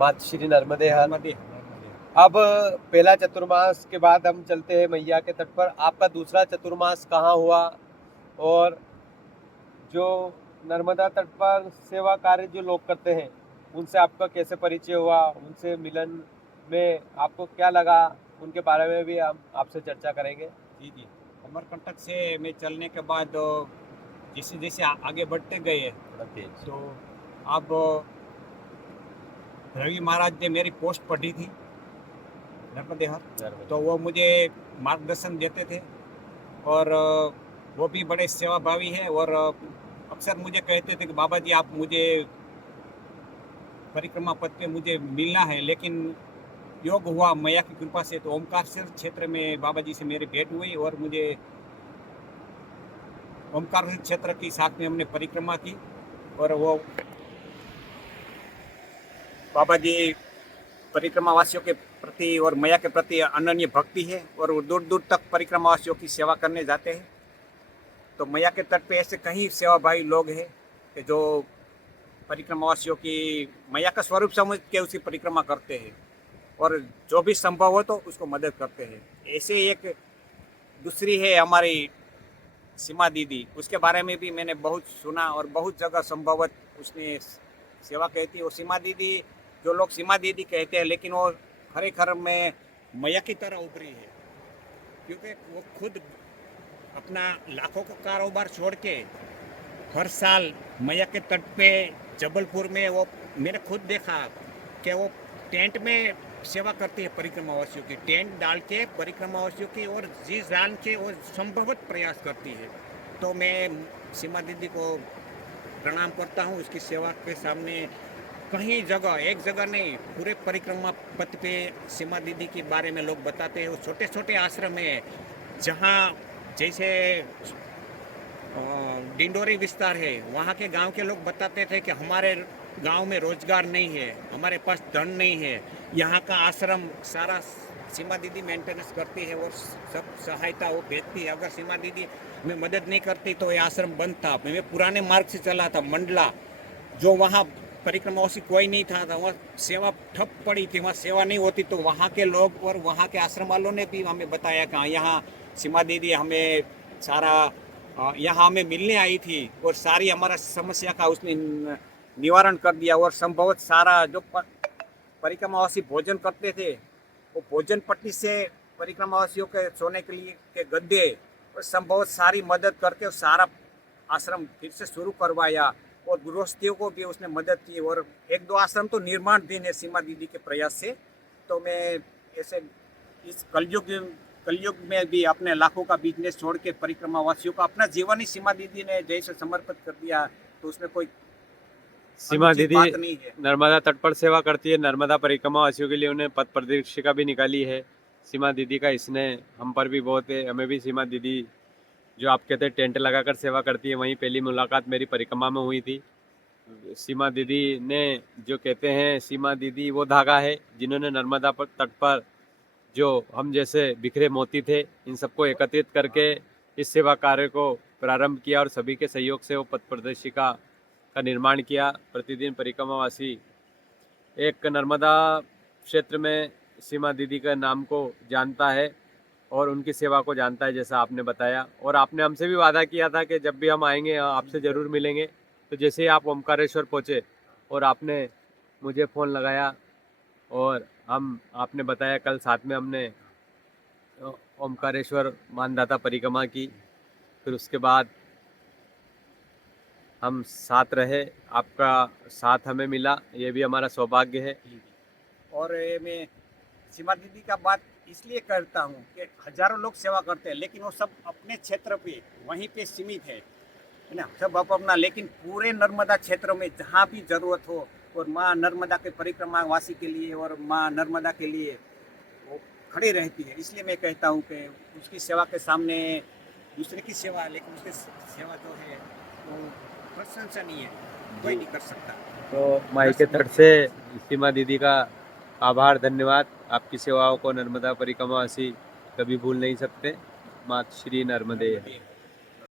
मातश्री नर्मदे हर। नर्मदे। अब पहला चतुर्मास के बाद हम चलते हैं मैया के तट पर। आपका दूसरा चतुर्मास कहाँ हुआ, और जो नर्मदा तट पर सेवा कार्य जो लोग करते हैं उनसे आपका कैसे परिचय हुआ, उनसे मिलन में आपको क्या लगा, उनके बारे में भी हम आपसे चर्चा करेंगे। जी जी। अमरकंटक से मैं चलने के बाद जैसे जैसे आगे बढ़ते गए तो अब रवि महाराज ने मेरी पोस्ट पढ़ी थी नर्मदेहर, तो वो मुझे मार्गदर्शन देते थे और वो भी बड़े सेवाभावी है और अक्सर मुझे कहते थे कि बाबा जी आप मुझे परिक्रमा पथ पे मुझे मिलना है, लेकिन योग हुआ मैया की कृपा से तो ओमकारेश्वर क्षेत्र में बाबा जी से मेरी भेंट हुई और मुझे ओमकारेश्वर क्षेत्र की साथ में हमने परिक्रमा की और वो बाबा जी परिक्रमा वासियों के प्रति और मैया के प्रति अनन्य भक्ति है और वो दूर दूर तक परिक्रमा वासियों की सेवा करने जाते हैं। तो मैया के तट पे ऐसे कई सेवाभावी लोग हैं कि जो परिक्रमा वासियों की मैया का स्वरूप समझ के उसकी परिक्रमा करते हैं और जो भी संभव हो तो उसको मदद करते हैं। ऐसे एक दूसरी है हमारी सीमा दीदी, उसके बारे में भी मैंने बहुत सुना और बहुत जगह संभवत उसने सेवा कहती है। वो सीमा दीदी, जो लोग सीमा दीदी कहते हैं, लेकिन वो खरेखर में मैया की तरह उभरी है, क्योंकि वो खुद अपना लाखों का कारोबार छोड़ के हर साल मैया के तट पे जबलपुर में वो मैंने खुद देखा कि वो टेंट में सेवा करती है परिक्रमा वासियों की, टेंट डाल के परिक्रमा वासियों की और जी जान के वो संभवत प्रयास करती है। तो मैं सीमा दीदी को प्रणाम करता हूँ, उसकी सेवा के सामने कहीं जगह, एक जगह नहीं, पूरे परिक्रमा पथ पे सीमा दीदी के बारे में लोग बताते हैं। वो छोटे छोटे आश्रम है जहाँ जैसे डिंडोरी विस्तार है, वहाँ के गांव के लोग बताते थे कि हमारे गांव में रोजगार नहीं है, हमारे पास धन नहीं है, यहाँ का आश्रम सारा सीमा दीदी मेंटेनेंस करती है और सब सहायता वो भेजती है। अगर सीमा दीदी में मदद नहीं करती तो ये आश्रम बंद था। मैं पुराने मार्ग से चला था मंडला, जो वहाँ परिक्रमावासी कोई नहीं था, वहाँ सेवा ठप पड़ी थी, वहाँ सेवा नहीं होती। तो वहाँ के लोग और वहाँ के आश्रम वालों ने भी हमें बताया कि यहाँ सीमा दीदी हमें सारा यहाँ हमें मिलने आई थी और सारी हमारा समस्या का उसने निवारण कर दिया और संभवत सारा जो परिक्रमावासी भोजन करते थे वो भोजन पट्टी से परिक्रमावासियों के सोने के लिए के गद्दे और संभवत सारी मदद करके सारा आश्रम फिर से शुरू करवाया और गृहस्थियों को भी उसने मदद की और एक दो आश्रम तो निर्माणाधीन है सीमा दीदी के प्रयास से। तो मैं ऐसे इस कलयुग में भी अपने लाखों का बिजनेस छोड़ के परिक्रमा वासियों का अपना जीवन ही सीमा दीदी ने जैसे समर्पित कर दिया, तो उसमें कोई सीमा दीदी बात नहीं है। नर्मदा तट पर सेवा करती है, नर्मदा परिक्रमा वासियों के लिए उन्हें पथ प्रदर्शिका भी निकाली है। सीमा दीदी का स्नेह हम पर भी बहुत है। हमें भी सीमा दीदी, जो आप कहते हैं टेंट लगाकर सेवा करती है, वहीं पहली मुलाकात मेरी परिक्रमा में हुई थी। सीमा दीदी ने, जो कहते हैं सीमा दीदी वो धागा है जिन्होंने नर्मदा पर तट पर जो हम जैसे बिखरे मोती थे, इन सबको एकत्रित करके इस सेवा कार्य को प्रारंभ किया और सभी के सहयोग से वो पथ प्रदर्शिका का निर्माण किया। प्रतिदिन परिक्रमावासी एक नर्मदा क्षेत्र में सीमा दीदी के नाम को जानता है और उनकी सेवा को जानता है, जैसा आपने बताया। और आपने हमसे भी वादा किया था कि जब भी हम आएंगे आपसे ज़रूर मिलेंगे। तो जैसे ही आप ओमकारेश्वर पहुँचे और आपने मुझे फ़ोन लगाया और आपने बताया, कल साथ में हमने ओमकारेश्वर मानदाता परिक्रमा की, फिर उसके बाद हम साथ रहे, आपका साथ हमें मिला, ये भी हमारा सौभाग्य है। और मैं सीमा दीदी का बात इसलिए करता हूँ कि हजारों लोग सेवा करते हैं, लेकिन वो सब अपने क्षेत्र पे वहीं पे सीमित है ना, सब अपना। लेकिन पूरे नर्मदा क्षेत्र में जहाँ भी जरूरत हो और माँ नर्मदा के परिक्रमा वासी के लिए और माँ नर्मदा के लिए वो खड़ी रहती है। इसलिए मैं कहता हूँ कि उसकी सेवा के सामने दूसरे की सेवा, लेकिन उसकी सेवा जो है वो प्रशंसनीय है, कोई नहीं कर सकता। तो माई के तट से सीमा दीदी का आभार, धन्यवाद। आपकी सेवाओं को नर्मदा परिक्रमावासी कभी भूल नहीं सकते। मातश्री नर्मदे।